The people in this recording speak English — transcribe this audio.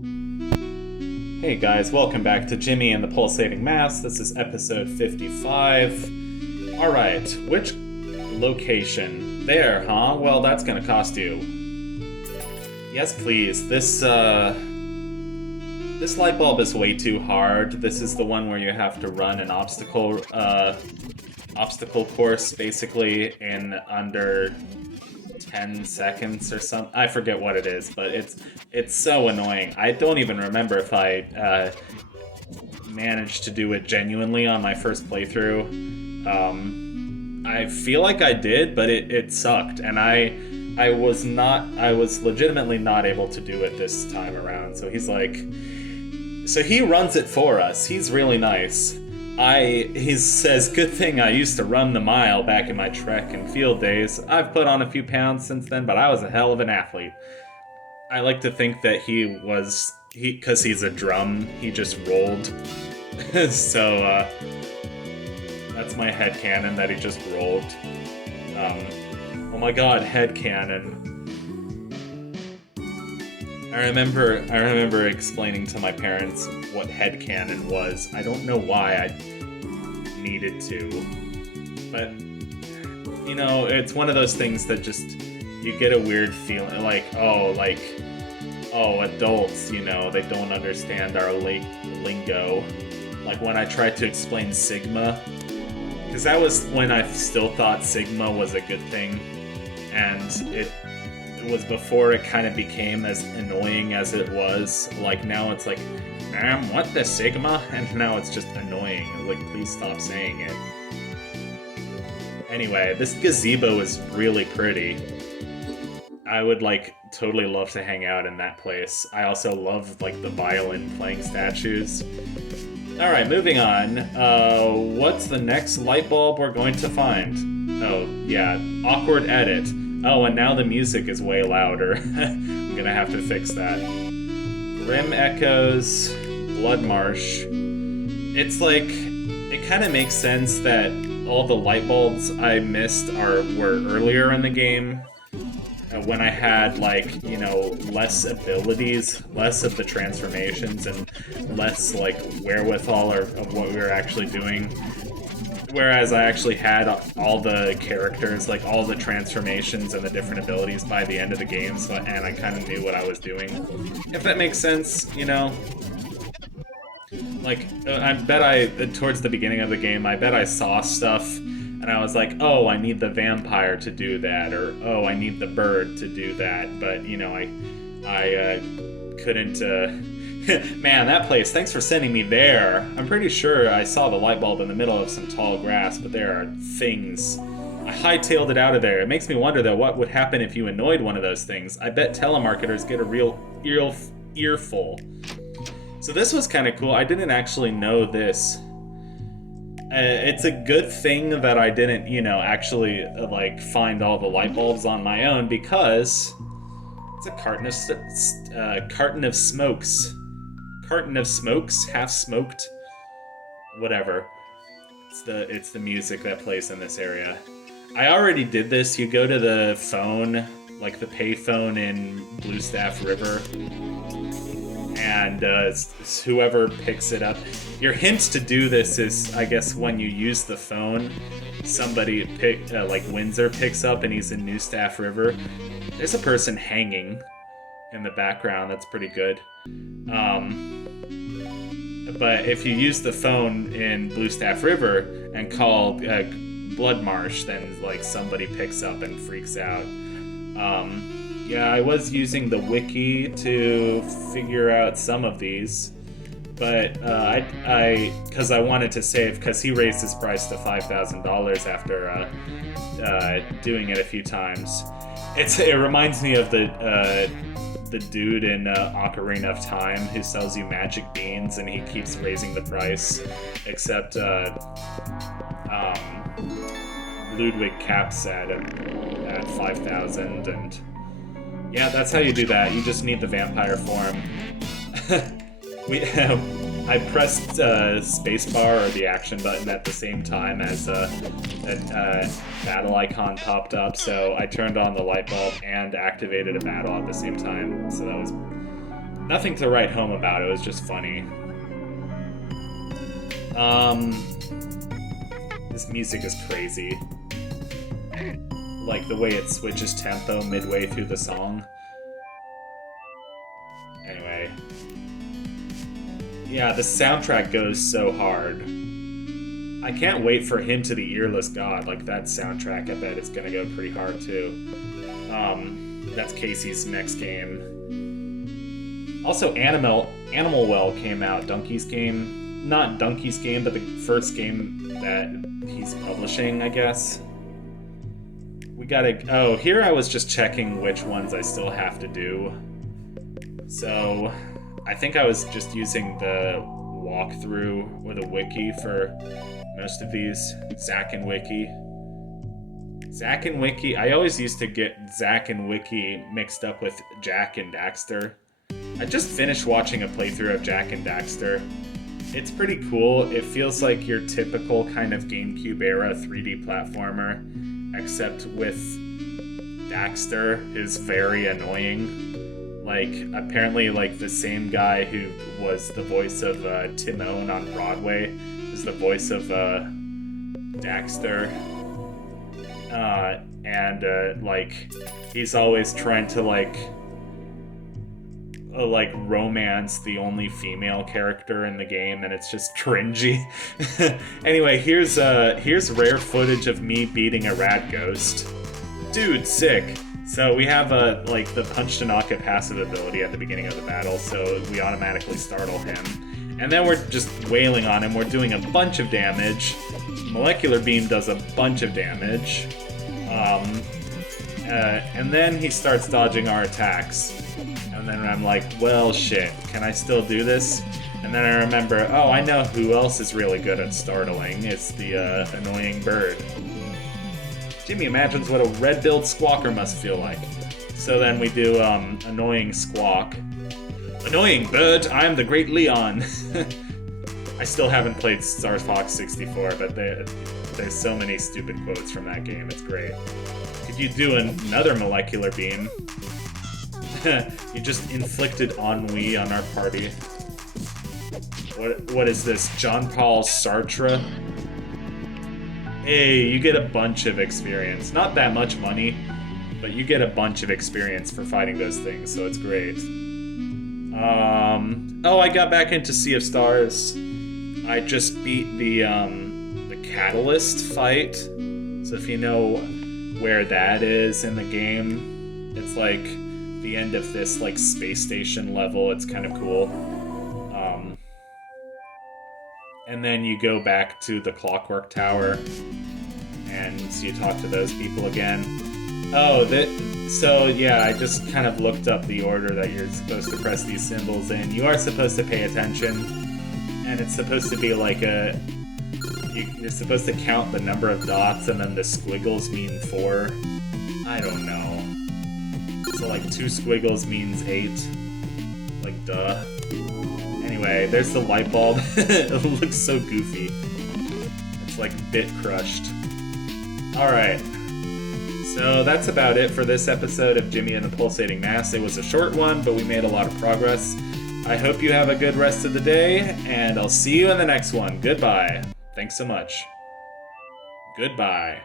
Hey guys, welcome back to Jimmy and the Pulsating Mass. This is episode 55. Alright, which location? There, huh? Well, that's gonna cost you. Yes, please. This light bulb is way too hard. This is the one where you have to run an obstacle course, basically, in under 10 seconds or something. I forget what it is, but it's so annoying. I don't even remember if I managed to do it genuinely on my first playthrough. I feel like I did, but it sucked, and I was legitimately not able to do it this time around. So he runs it for us. He's really nice. He says, good thing I used to run the mile back in my track and field days. I've put on a few pounds since then, but I was a hell of an athlete. I like to think that because he's a drum, he just rolled. So, that's my headcanon, that he just rolled. Oh my god, headcanon. I remember explaining to my parents what headcanon was. I don't know why I needed to. But, you know, it's one of those things that just, you get a weird feeling, like, adults, you know, they don't understand our lingo. Like when I tried to explain Sigma, because that was when I still thought Sigma was a good thing, and it was before it kind of became as annoying as it was. Like now it's like, what the Sigma? And now it's just annoying. Like, please stop saying it. Anyway, this gazebo is really pretty. I would totally love to hang out in that place. I also love the violin playing statues. Alright, moving on. What's the next light bulb we're going to find? Oh, yeah, awkward edit. Oh, and now the music is way louder. I'm gonna have to fix that. Grim Echoes, Blood Marsh. It's it kind of makes sense that all the light bulbs I missed were earlier in the game. When I had, less abilities, less of the transformations, and less, wherewithal of what we were actually doing. Whereas I actually had all the characters, all the transformations and the different abilities by the end of the game, and I kind of knew what I was doing. If that makes sense, you know? Towards the beginning of the game, I bet I saw stuff, and I was like, oh, I need the vampire to do that, or, oh, I need the bird to do that, but, you know, I couldn't, Man, that place, thanks for sending me there. I'm pretty sure I saw the light bulb in the middle of some tall grass, but there are things. I hightailed it out of there. It makes me wonder, though, what would happen if you annoyed one of those things. I bet telemarketers get a real earful. So this was kind of cool. I didn't actually know this. It's a good thing that I didn't, actually, find all the light bulbs on my own, because it's a carton of smokes. Carton of smokes, half smoked, whatever. It's the music that plays in this area. I already did this. You go to the phone, the pay phone in Bluestaff River, and whoever picks it up. Your hint to do this is, I guess, when you use the phone, somebody Windsor picks up and he's in Newstaff River. There's a person hanging in the background. That's pretty good. But if you use the phone in Bluestaff River and call Blood Marsh, then somebody picks up and freaks out. Yeah, I was using the wiki to figure out some of these, but because I wanted to save, because he raised his price to $5,000 after doing it a few times. It reminds me of the dude in Ocarina of Time who sells you magic beans, and he keeps raising the price, except Ludwig caps at 5,000, and yeah, that's how you do that. You just need the vampire form. I pressed spacebar or the action button at the same time as a battle icon popped up, so I turned on the light bulb and activated a battle at the same time. So that was Nothing to write home about, it was just funny. This music is crazy. Like the way it switches tempo midway through the song. Anyway. Yeah, the soundtrack goes so hard. I can't wait for Hymn to the Earless God. Like, that soundtrack, I bet it's gonna go pretty hard, too. That's Casey's next game. Also, Animal Well came out. Donkey's game. Not Donkey's game, but the first game that he's publishing, I guess. We gotta... Oh, here I was just checking which ones I still have to do. So, I think I was just using the walkthrough or the wiki for most of these. Zack and Wiki. Zack and Wiki. I always used to get Zack and Wiki mixed up with Jak and Daxter. I just finished watching a playthrough of Jak and Daxter. It's pretty cool. It feels like your typical kind of GameCube era 3D platformer, except with Daxter is very annoying. Like, apparently, like, the same guy who was the voice of Timon on Broadway is the voice of Daxter. Like, he's always trying to, like, romance the only female character in the game, and it's just cringy. Anyway, here's rare footage of me beating a rat ghost. Dude, sick. So we have like the Punch to Knock It passive ability at the beginning of the battle, so we automatically startle him. And then we're just wailing on him, we're doing a bunch of damage. Molecular Beam does a bunch of damage. And then he starts dodging our attacks. And then I'm like, well, shit, can I still do this? And then I remember, oh, I know who else is really good at startling. It's the annoying bird. Jimmy imagines what a red-billed squawker must feel like. So then we do annoying squawk. Annoying bird, I am the great Leon. I still haven't played Star Fox 64, but there's so many stupid quotes from that game, it's great. If you do another Molecular Beam, you just inflicted ennui on our party. What is this, Jean-Paul Sartre? Hey, you get a bunch of experience. Not that much money, but you get a bunch of experience for fighting those things, so it's great. Oh, I got back into Sea of Stars. I just beat the Catalyst fight. So if you know where that is in the game, it's like the end of this like space station level. It's kind of cool. And then you go back to the Clockwork Tower, and so you talk to those people again. Oh, so yeah, I just kind of looked up the order that you're supposed to press these symbols in. You are supposed to pay attention, and it's supposed to be like you're supposed to count the number of dots, and then the squiggles mean 4. I don't know. So like 2 squiggles means 8. Like, duh. Anyway, there's the light bulb. It looks so goofy. It's like bit crushed. Alright. So that's about it for this episode of Jimmy and the Pulsating Mass. It was a short one, but we made a lot of progress. I hope you have a good rest of the day, and I'll see you in the next one. Goodbye. Thanks so much. Goodbye.